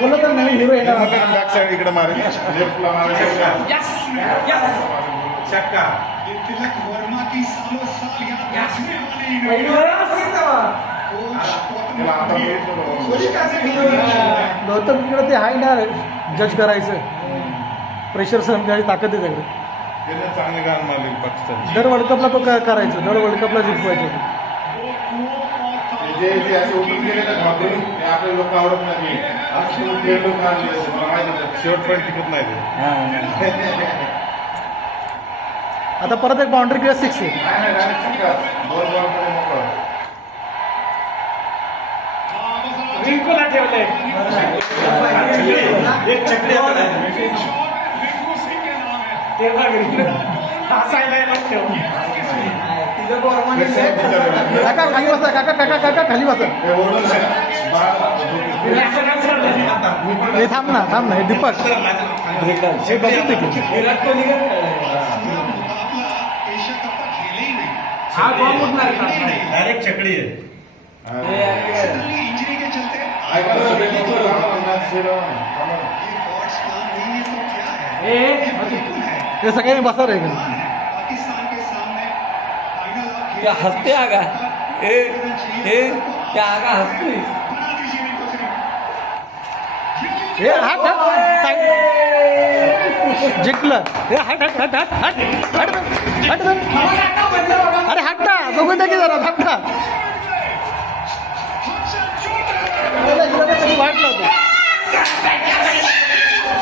बोललो तर नवीन हिरो येणार बॅक साइड इकडे मारेल लेफ्टला मारेल छक्का तिलक वर्मा की सालों साल याद रखने वाली त्याला आता प्लेट गौतम इकडे ते आहे ना जज करायचं प्रेशर सहन करायची ताकद आहे त्याकडे त्याने चांगले गाण मारले पाकिस्तान दर वर्ल्ड कपला तो करायचं दर वर्ल्ड कपला जिंकवायचं जे जे असे उठून गेले ना घाबरून ते आपले लोक आवडत नाही असे लोक आणले मला माहिती नव्हतं शेवटपर्यंत टिकत नाही ते आता परत एक बाउंड्री किंवा 6 आहे नाही डायरेक्ट छक्का दोन बॉलमध्ये मोकळं रिंकूला ठेवलंय एक छकडी ते बघ हसायला ठेव काका खाली बसा काका काका काका खाली बसा हे ओरडून आहे. हे थांब ना हे दीपक हे बघू ते की विराट कोहली एशिया कप का खेले ही नहीं हा बॉल उठणार डायरेक्ट छकडी आहे इंजरी के चलते ऐका ना, बेलूचं लावा ना, मॅच खेळवा ना. थांबा ना. ये बॉट्स काम नहीं है तो क्या है ए हे सगळ्यांनी बसा रे पाकिस्तान के सामने फाइनल क्या हंसते आगा ए क्या आगा हंसते बना दीजिए इनको सिर्फ हे हट जिंकलं हे हट अरे हट ना बघून द्या की जरा थांब ना वाटलं